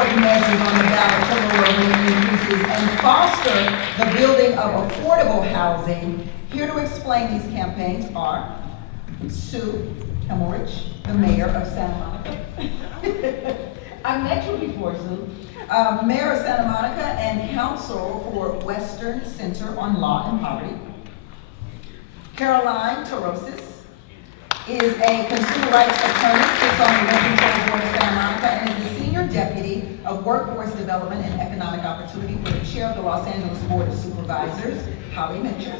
important measures on the ballot to lower rent increases and foster the building of affordable housing. Here to explain these campaigns are Sue Himmelrich, the mayor of Santa Monica. I've met you before, Sue. Mayor of Santa Monica and counsel for Western Center on Law and Poverty. Caroline Torosis is a consumer rights attorney, sits on the Rent Control Board of Santa Monica, and is the Senior Deputy of Workforce Development and Economic Opportunity for the Chair of the Los Angeles Board of Supervisors, Holly Mitchell.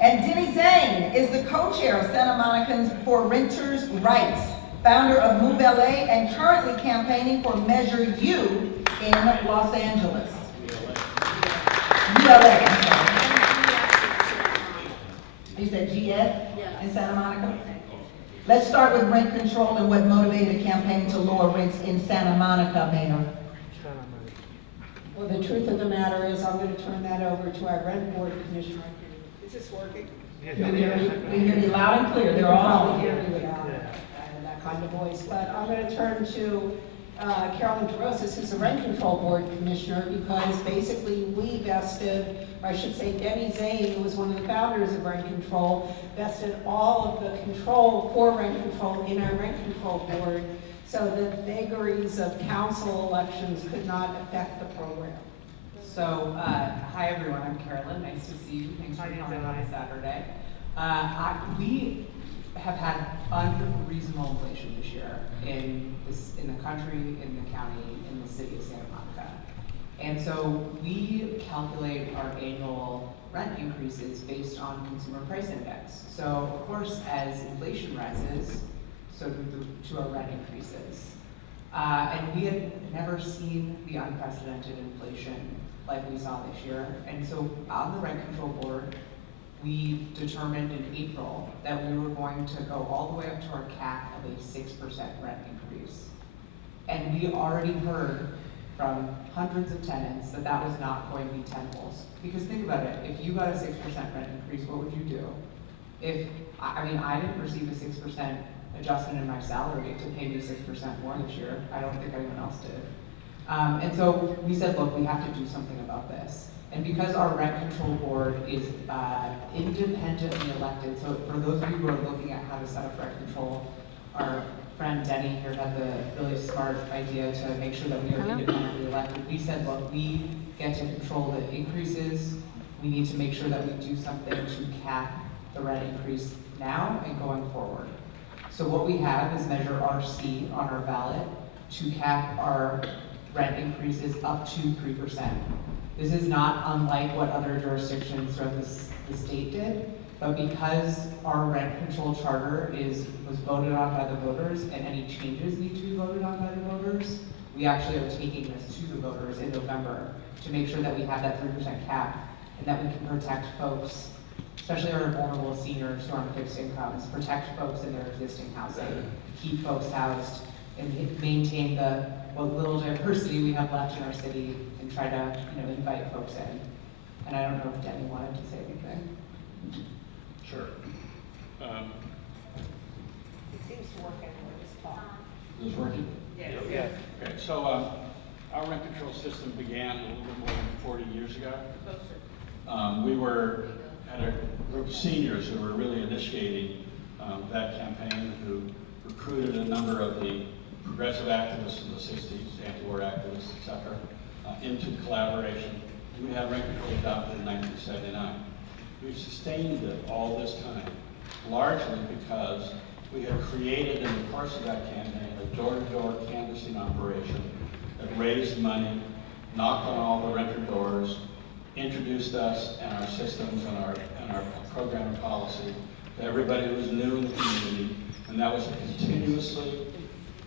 And Denny Zane is the co-chair of Santa Monicans for Renters' Rights, founder of Move LA, and currently campaigning for Measure U in Los Angeles. ULA, I'm sorry. You said GS in Santa Monica? Let's start with rent control and what motivated a campaign to lower rents in Santa Monica, Mayor. Well, the truth of the matter is, I'm going to turn that over to our rent board commissioner. Is this working? We hear you loud and clear. They're all probably hear me without that kind of voice. But I'm going to turn to Caroline Torosis, who's the Rent Control Board Commissioner, because basically we vested, or I should say Denny Zane, who was one of the founders of Rent Control, vested all of the control for rent control in our Rent Control Board, so that vagaries of council elections could not affect the program. So, hi everyone, I'm Carolyn, nice to see you, thanks for coming on a Saturday. We have had unreasonable inflation this year in the country, in the county, in the city of Santa Monica. And so we calculate our annual rent increases based on consumer price index. So of course, as inflation rises, so do our rent increases. And we had never seen the unprecedented inflation like we saw this year. And so on the Rent Control Board, we determined in April that we were going to go all the way up to our cap of a 6% rent increase. And we already heard from hundreds of tenants that that was not going to be tenable. Because think about it, if you got a 6% rent increase, what would you do? I didn't receive a 6% adjustment in my salary to pay me 6% more this year. I don't think anyone else did. And so we said, look, we have to do something about this. And because our Rent Control Board is independently elected, so for those of you who are looking at how to set up rent control, our friend Denny here had the really smart idea to make sure that we are independently elected. We said, look, we get to control the increases. We need to make sure that we do something to cap the rent increase now and going forward. So what we have is Measure RC on our ballot to cap our rent increases up to 3%. This is not unlike what other jurisdictions throughout the state did, but because our rent control charter was voted on by the voters and any changes need to be voted on by the voters, we actually are taking this to the voters in November to make sure that we have that 3% cap and that we can protect folks, especially our vulnerable seniors who are on fixed incomes, protect folks in their existing housing, keep folks housed, and maintain what little diversity we have left in our city and try to invite folks in. And I don't know if Denny wanted to say anything. Sure. It seems to work anyway, just talk. Is this working? Yes. Yeah. Okay, so our rent control system began a little bit more than 40 years ago. We had a group of seniors who were really initiating that campaign, who recruited a number of the progressive activists in the 60s, anti-war activists, etc., into collaboration. And we had rent control adopted in 1979. We've sustained it all this time, largely because we had created in the course of that campaign a door-to-door canvassing operation that raised money, knocked on all the renter doors, introduced us and our systems and our program and policy to everybody who was new in the community, and that was a continuously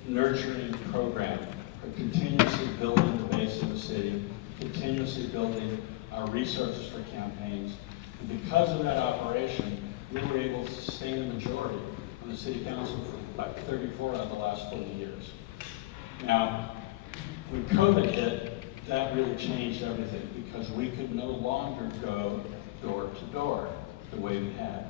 nurturing program for continuously building the base of the city, continuously building our resources for campaigns. And because of that operation, we were able to sustain a majority on the city council for like 34 out of the last 40 years. Now, when COVID hit, that really changed everything because we could no longer go door to door the way we had.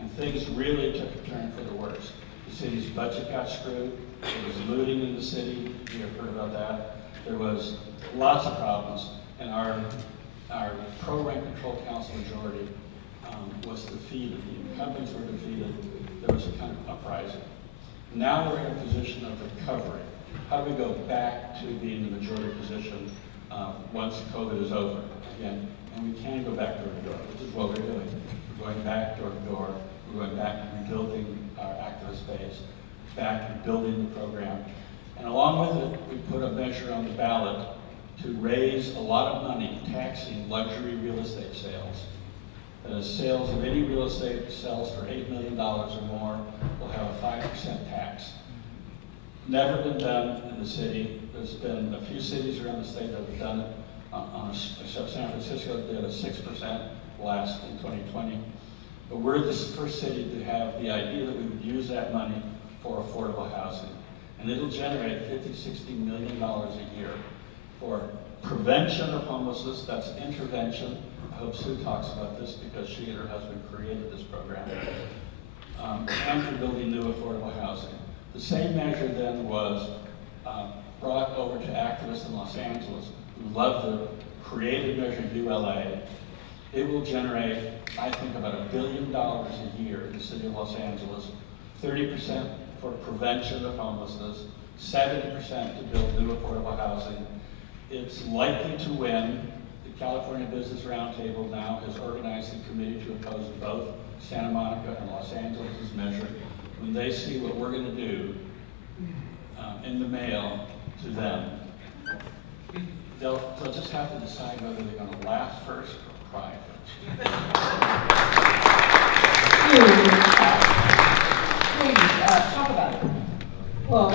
And things really took a turn for the worse. The city's budget got screwed. There was looting in the city. You have heard about that. there was lots of problems, and our pro-rent control council majority was defeated. The incumbents were defeated. There was a kind of uprising. Now we're in a position of recovery. How do we go back to being the majority position once COVID is over again? And we can go back door to door, which is what we're doing. We're going back door to door. We're going back and rebuilding our activist base, back and building the program. And along with it, we put a measure on the ballot to raise a lot of money taxing luxury real estate sales. That is, sales of any real estate sells for $8 million or more will have a 5% tax. Never been done in the city. There's been a few cities around the state that have done it. Except San Francisco did a 6% last in 2020. But we're the first city to have the idea that we would use that money for affordable housing. And it'll generate $50–60 million a year for prevention of homelessness. That's intervention. I hope Sue talks about this because she and her husband created this program. And for building new affordable housing. The same measure then was brought over to activists in Los Angeles who love the creative measure ULA. It will generate, I think, about $1 billion a year in the city of Los Angeles, 30% for prevention of homelessness, 70% to build new affordable housing. It's likely to win. The California Business Roundtable now has organized a committee to oppose both Santa Monica and Los Angeles' measure. When they see what we're going to do in the mail to them, they'll just have to decide whether they're going to laugh first or cry first. Please, talk about it. Well,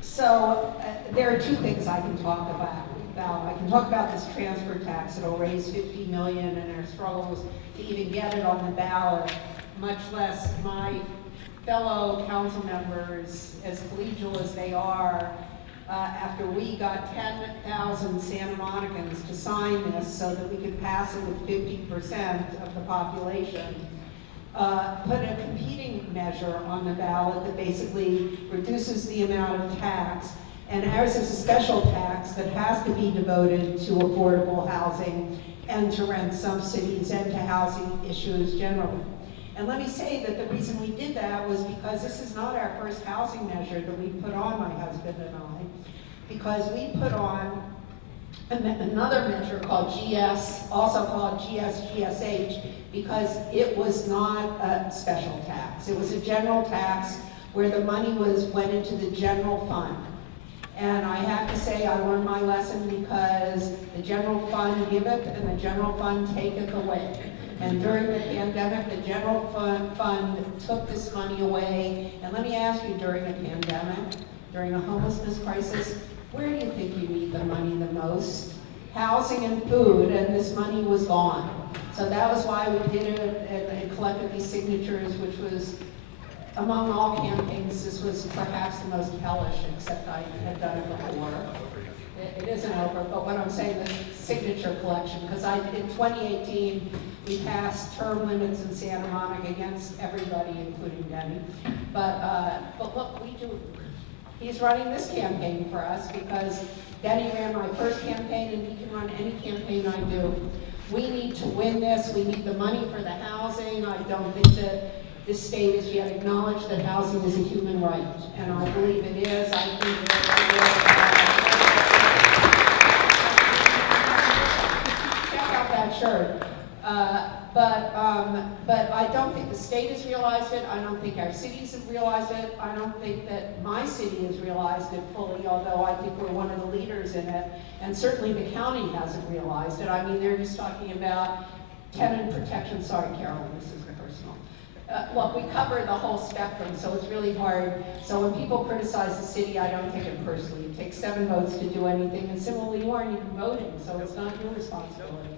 so there are two things I can talk about. I can talk about this transfer tax. It'll raise $50 million, and our struggles to even get it on the ballot, much less my fellow council members, as collegial as they are, after we got 10,000 Santa Monicans to sign this so that we could pass it with 50% of the population, put a competing measure on the ballot that basically reduces the amount of tax, and ours is a special tax that has to be devoted to affordable housing and to rent subsidies and to housing issues generally. And let me say that the reason we did that was because this is not our first housing measure that we put on, my husband and I, because we put on another measure called GS, also called GSH, because it was not a special tax. It was a general tax where the money went into the general fund. And I have to say I learned my lesson because the general fund giveth and the general fund taketh away. And during the pandemic, the general fund took this money away. And let me ask you, during a pandemic, during a homelessness crisis, where do you think you need the money the most? Housing and food, and this money was gone. So that was why we did it and collected these signatures, which was, among all campaigns, this was perhaps the most hellish, except I had done it before. It isn't over, but what I'm saying is signature collection, because in 2018, we passed term limits in Santa Monica against everybody, including Denny. But look, he's running this campaign for us because Denny ran my first campaign and he can run any campaign I do. We need to win this. We need the money for the housing. I don't think that this state has yet acknowledged that housing is a human right, and I believe it is. I think check out that shirt. But I don't think the state has realized it. I don't think our cities have realized it. I don't think that my city has realized it fully, although I think we're one of the leaders in it. And certainly the county hasn't realized it. I mean, they're just talking about tenant protection. Sorry, Carolyn, this is personal. Look, we cover the whole spectrum, so it's really hard. So when people criticize the city, I don't take it personally. It takes 7 votes to do anything, and similarly, you aren't even voting, so it's not your responsibility.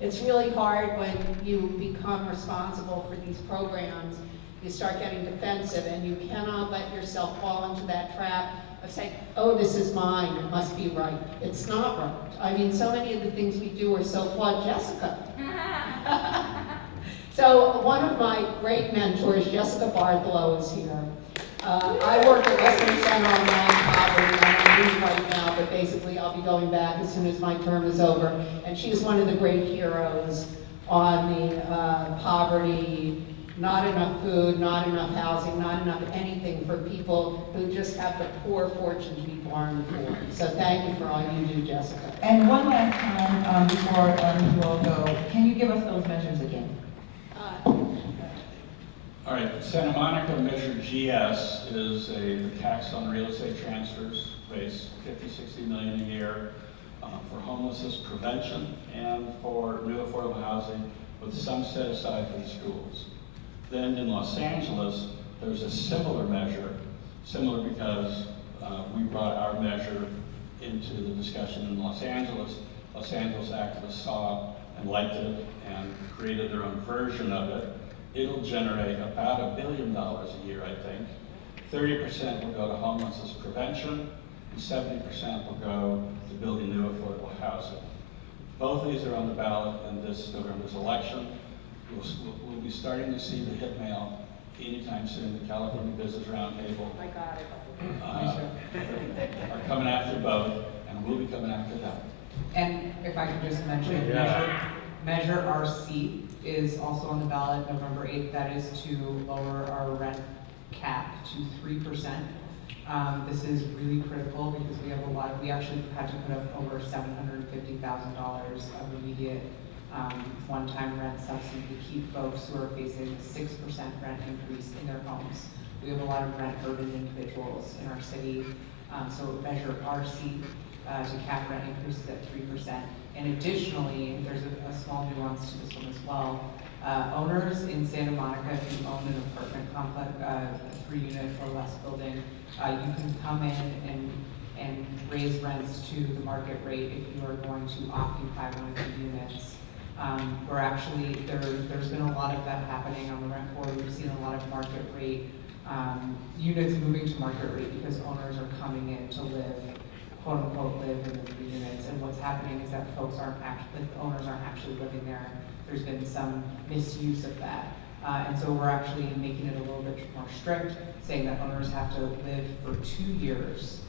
It's really hard when you become responsible for these programs. You start getting defensive, and you cannot let yourself fall into that trap of saying, oh, this is mine, it must be right. It's not right. I mean, so many of the things we do are so flawed. Jessica. So one of my great mentors, Jessica Bartholow, is here. I work at Western Center on non-poverty, I'm on leave right now, but basically I'll be going back as soon as my term is over. And she is one of the great heroes on the poverty, not enough food, not enough housing, not enough anything for people who just have the poor fortune to be born and poor. So thank you for all you do, Jessica. And one last time, before you all go, can you give us those measures again? All right, Santa Monica Measure GS is the tax on real estate transfers, raise 50, 60 million a year for homelessness prevention and for new affordable housing, with some set aside for the schools. Then in Los Angeles, there's a similar measure, similar because we brought our measure into the discussion in Los Angeles. Los Angeles activists saw and liked it and created their own version of it. It'll generate about $1 billion a year, I think. 30% will go to homelessness prevention, and 70% will go to building new affordable housing. Both of these are on the ballot in this November's election. We'll be starting to see the hit mail anytime soon. The California Business Roundtable are coming after both, and we'll be coming after them. And if I could just mention, Measure RC is also on the ballot November 8th. That is to lower our rent cap to 3%. This is really critical because we actually had to put up over $750,000 of immediate one-time rent subsidy to keep folks who are facing a 6% rent increase in their homes. We have a lot of rent-burdened individuals in our city, so Measure RC to cap rent increases at 3%. And additionally, there's a small nuance to this one as well. Owners in Santa Monica, if you own an apartment complex, a 3-unit or less building, you can come in and raise rents to the market rate if you are going to occupy one of the units. We're actually, there's been a lot of that happening on the rent board. We've seen a lot of market rate units moving to market rate because owners are coming in to live, quote unquote, live in the 3 units. And what's happening is that folks aren't actually, the owners aren't actually living there. There's been some misuse of that. And so we're actually making it a little bit more strict, saying that owners have to live for 2 years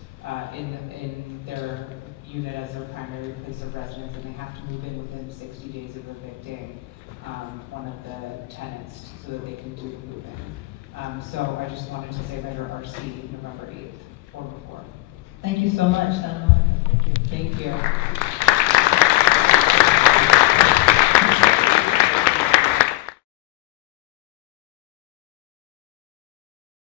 in their unit as their primary place of residence, and they have to move in within 60 days of evicting one of the tenants so that they can do the move-in. So I just wanted to say Measure RC November 8th, or before. Thank you so much, Santa Monica. Thank you. Thank you.